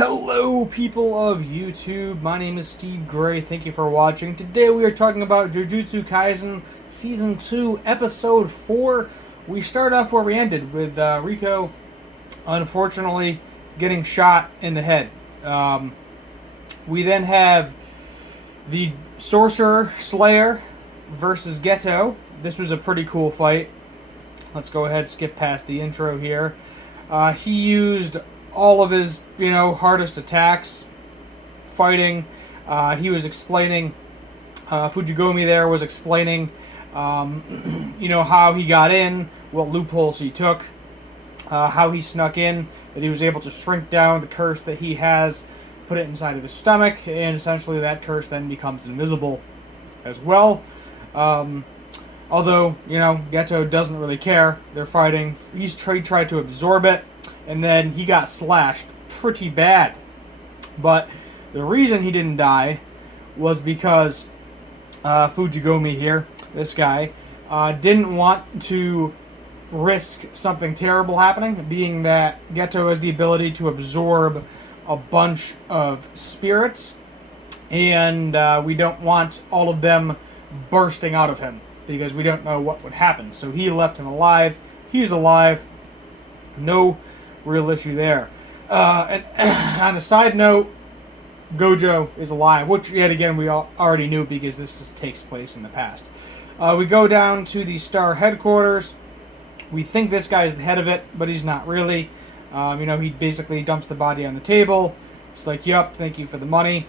Hello, people of YouTube. My name is Steve Gray. Thank you for watching. Today we are talking about Jujutsu Kaisen Season 2, Episode 4. We start off where we ended, with Rico, unfortunately, getting shot in the head. We then have the Sorcerer Slayer versus Ghetto. This was a pretty cool fight. Let's go ahead and skip past the intro here. He used all of his, hardest attacks fighting. He was explaining, Fujigomi there was explaining, how he got in, what loopholes he took, how he snuck in, that he was able to shrink down the curse that he has, put it inside of his stomach, and essentially that curse then becomes invisible as well. Although, Ghetto doesn't really care. They're fighting. He tried to absorb it, and then he got slashed pretty bad. But the reason he didn't die was because Fujigomi here, this guy, didn't want to risk something terrible happening, being that Ghetto has the ability to absorb a bunch of spirits, and we don't want all of them bursting out of him, because we don't know what would happen. So he left him alive. He's alive. No real issue there. And on a side note, Gojo is alive, which yet again we already knew because this takes place in the past. We go down to the Star headquarters. We think this guy's the head of it, but he's not really. He basically dumps the body on the table. It's like, yep, thank you for the money.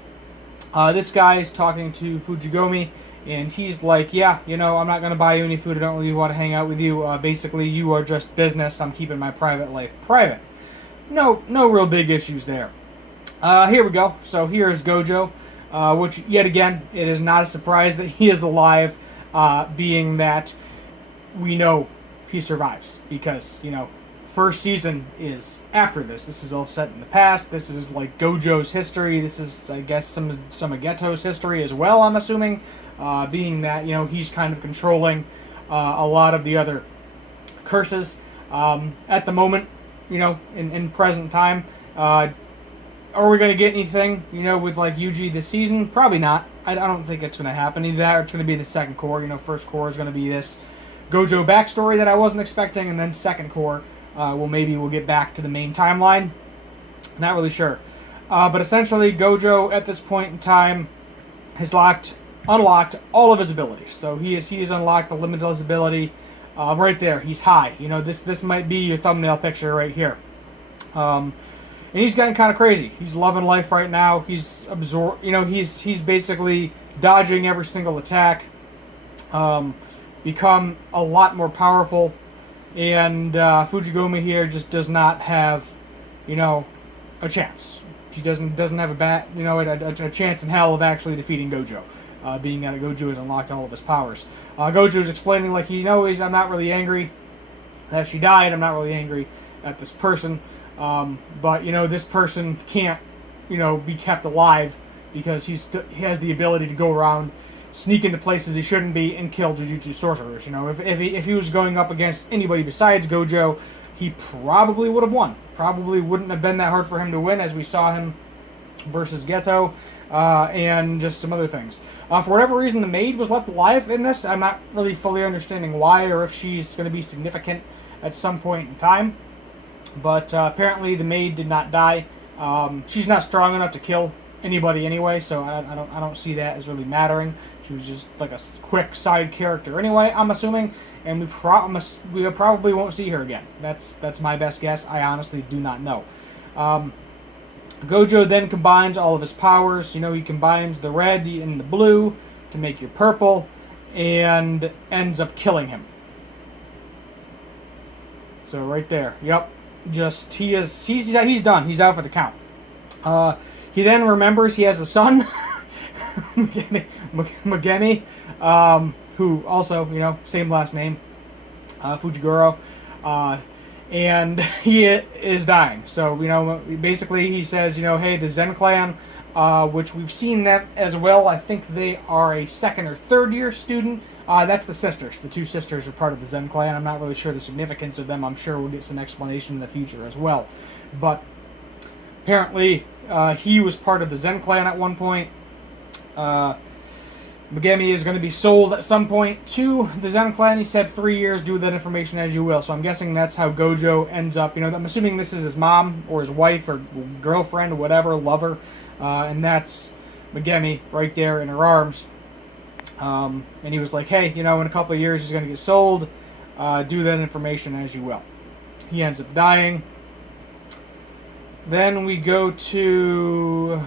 This guy is talking to Fujigomi, and he's like, yeah, I'm not going to buy you any food. I don't really want to hang out with you. Basically, you are just business. I'm keeping my private life private. No real big issues there. Here we go. So here's Gojo, which, yet again, it is not a surprise that he is alive, being that we know he survives. Because, first season is after this. This is all set in the past. This is like Gojo's history. This is, I guess, some of Ghetto's history as well, I'm assuming. Being that, he's kind of controlling a lot of the other curses at the moment, in present time. Are we going to get anything, with like Yuji this season? Probably not. I don't think it's going to happen. Either that or it's going to be the second core. First core is going to be this Gojo backstory that I wasn't expecting, and then second core, maybe we'll get back to the main timeline. Not really sure. But essentially, Gojo at this point in time has unlocked all of his abilities. So he has unlocked the limitless ability right there. He's high. This might be your thumbnail picture right here. And he's getting kind of crazy. He's loving life right now. He's he's basically dodging every single attack. Become a lot more powerful, and Fujigomi here just does not have, a chance. He doesn't have a chance in hell of actually defeating Gojo. Being that Gojo has unlocked all of his powers. Gojo's explaining like I'm not really angry that she died. I'm not really angry at this person. But this person can't, be kept alive because he has the ability to go around, sneak into places he shouldn't be, and kill Jujutsu sorcerers. If he was going up against anybody besides Gojo, he probably would have won. Probably wouldn't have been that hard for him to win, as we saw him versus Ghetto, and just some other things. For whatever reason, the maid was left alive in this. I'm not really fully understanding why, or if she's going to be significant at some point in time. But apparently the maid did not die. She's not strong enough to kill anybody anyway, so I don't see that as really mattering. She was just like a quick side character anyway, I'm assuming, and we probably won't see her again. That's my best guess. I honestly do not know. Gojo then combines all of his powers. He combines the red and the blue to make your purple, and ends up killing him. So right there, yep. He's done. He's out for the count. He then remembers he has a son, Magemi, who also, same last name, Fujiguro, and he is dying. So, basically he says, hey, the Zen Clan, which we've seen that as well. I think they are a second or third year student. That's the sisters. The two sisters are part of the Zen Clan. I'm not really sure the significance of them. I'm sure we'll get some explanation in the future as well. But apparently He was part of the Zen Clan at one point. Megami is going to be sold at some point to the Zen Clan. He said 3 years, do that information as you will. So I'm guessing that's how Gojo ends up. I'm assuming this is his mom or his wife or girlfriend or whatever, lover. And that's Megami right there in her arms. And he was like, hey, in a couple of years he's going to get sold. Do that information as you will. He ends up dying. Then we go to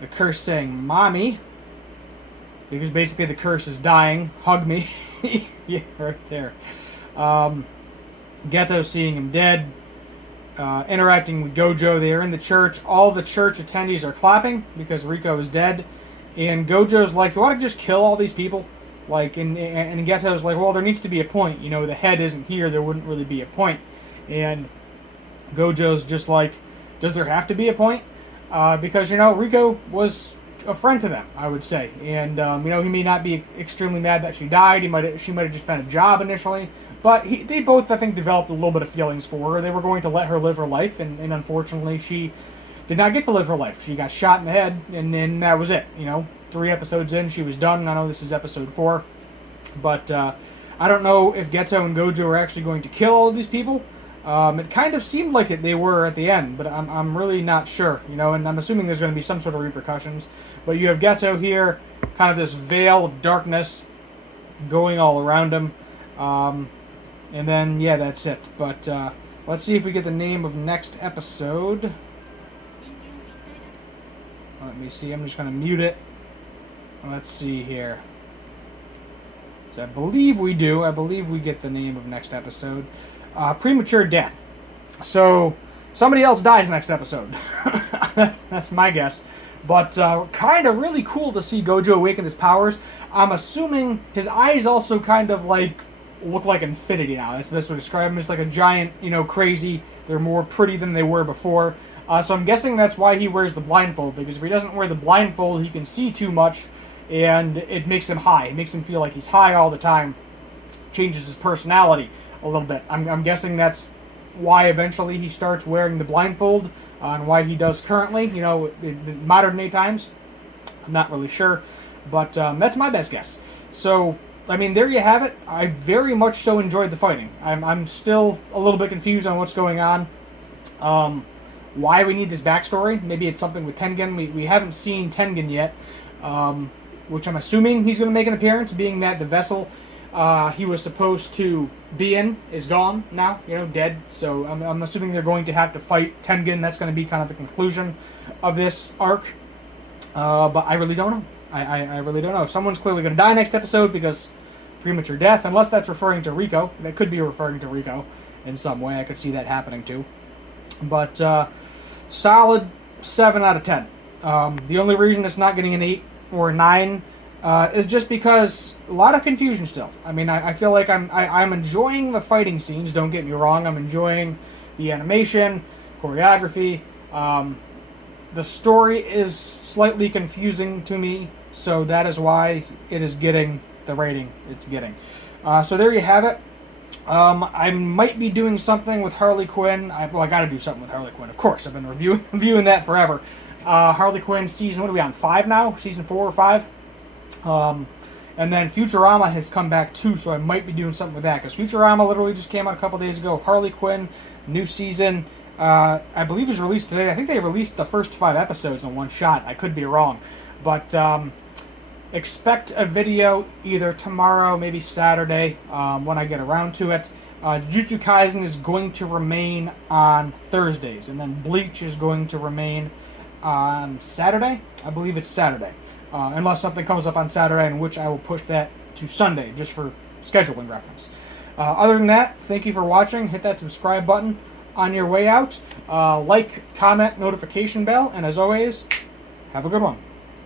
the curse saying, Mommy. Because basically the curse is dying. Hug me. Yeah, right there. Ghetto seeing him dead. Interacting with Gojo. They are in the church. All the church attendees are clapping because Rico is dead. And Gojo's like, you want to just kill all these people? And Ghetto's like, well, there needs to be a point. The head isn't here. There wouldn't really be a point. And Gojo's just like, does there have to be a point? Because, Rico was a friend to them, I would say. And, he may not be extremely mad that she died. She might have just been a job initially. But they both, I think, developed a little bit of feelings for her. They were going to let her live her life. And unfortunately, she did not get to live her life. She got shot in the head. And then that was it. 3 episodes in, she was done. I know this is episode 4. But I don't know if Ghetto and Gojo are actually going to kill all of these people. It kind of seemed like they were at the end, but I'm really not sure, and I'm assuming there's going to be some sort of repercussions. But you have Ghetto here, kind of this veil of darkness going all around him. And then, yeah, that's it. But let's see if we get the name of next episode. Let me see, I'm just going to mute it. Let's see here. So I believe we do. I believe we get the name of next episode. Premature death. So somebody else dies next episode. That's my guess. But kind of really cool to see Gojo awaken his powers. I'm assuming his eyes also kind of look like infinity now. That's the best way to describe them. It's like a giant, crazy. They're more pretty than they were before. So I'm guessing that's why he wears the blindfold. Because if he doesn't wear the blindfold, he can see too much. And it makes him high. It makes him feel like he's high all the time. Changes his personality a little bit. I'm guessing that's why eventually he starts wearing the blindfold, and why he does currently, in modern day times. I'm not really sure, but that's my best guess. So, there you have it. I very much so enjoyed the fighting. I'm still a little bit confused on what's going on. Why we need this backstory. Maybe it's something with Tengen. We haven't seen Tengen yet, which I'm assuming he's going to make an appearance, being that the vessel he was supposed to be in is gone now, dead. So I'm assuming they're going to have to fight Tengen. That's going to be kind of the conclusion of this arc. But I really don't know. I really don't know. Someone's clearly going to die next episode because premature death, unless that's referring to Rico. That could be referring to Rico in some way. I could see that happening too. But solid 7 out of 10. The only reason it's not getting an 8 or a 9 is just because a lot of confusion still. I feel like I'm enjoying the fighting scenes, don't get me wrong. I'm enjoying the animation, choreography. The story is slightly confusing to me, so that is why it is getting the rating it's getting. So there you have it. I might be doing something with Harley Quinn. I got to do something with Harley Quinn, of course. I've been reviewing that forever. Harley Quinn season, what are we on, 5 now? Season 4 or 5? And then Futurama has come back too, so I might be doing something with that. Because Futurama literally just came out a couple days ago. Harley Quinn, new season, I believe is released today. I think they released the first 5 episodes in one shot. I could be wrong. But expect a video either tomorrow, maybe Saturday, when I get around to it. Jujutsu Kaisen is going to remain on Thursdays. And then Bleach is going to remain on Saturday. I believe it's Saturday. Unless something comes up on Saturday, in which I will push that to Sunday, just for scheduling reference. Other than that, thank you for watching. Hit that subscribe button on your way out. Like, comment, notification bell, and as always, have a good one.